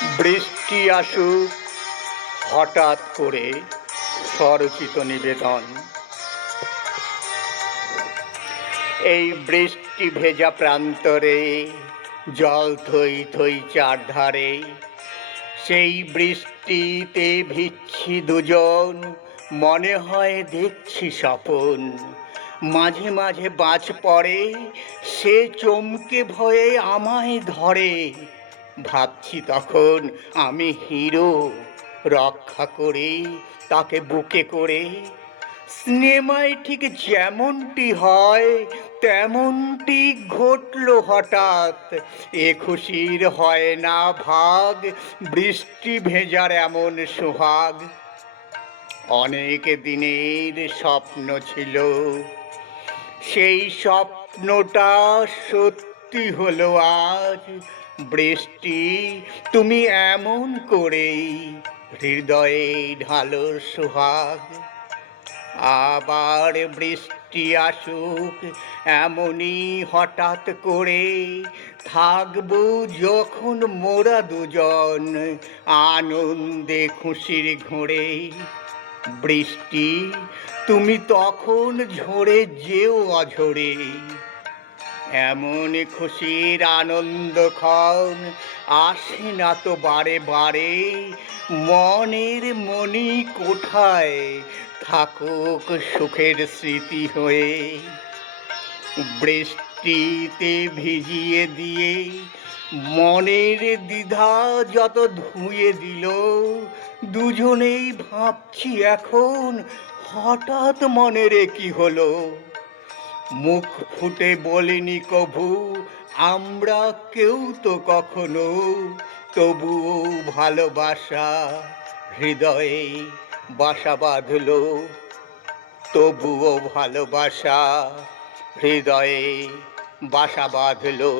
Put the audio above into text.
বৃষ্টি আসুক হঠাৎ করে, স্বরচিত নিবেদন। এই বৃষ্টি ভেজা প্রান্তরে জল থই থই চারধারে, সেই বৃষ্টিতে ভিজছি দুজন, মনে হয় দেখছি স্বপন। মাঝে মাঝে বাজ পড়ে, সে চমকে ভয়ে আমায় ধরে। ভাবছি তখন আমি হিরো, রক্ষা করে তাকে বুকে করে। সিনেমায় ঠিক যেমনটি হয় তেমনটি ঘটলো হঠাৎ। এ খুশির হয় না ভাগ, বৃষ্টি ভেজার এমন সোহাগ। অনেক দিনের স্বপ্ন ছিল, সেই স্বপ্নটা সত্যি হলো আজ। বৃষ্টি তুমি এমন করেই হৃদয়ে ঢালো সোহাগ। আবার বৃষ্টি আসুক এমনই হঠাৎ করে, থাকবো যখন মোরা দুজন আনন্দে খুশির ঘোরে। বৃষ্টি তুমি তখন ঝরে যেও অঝরে, এমন খুশির আনন্দক্ষণ আসে না তো বারে বারে। মনের মনি কোঠায় থাকুক সুখের স্মৃতি হয়ে। বৃষ্টিতে ভিজিয়ে দিয়ে মনের দ্বিধা যত ধুয়ে দিল, দুজনেই ভাবছি এখন হঠাৎ মনের কি হলো। মুখ ফুটে বলিনি কভু আমরা কেউ তো কখনো, তবুও ভালোবাসা হৃদয়ে বাসা বাঁধলো। তবুও ভালোবাসা হৃদয়ে বাসা বাঁধলো।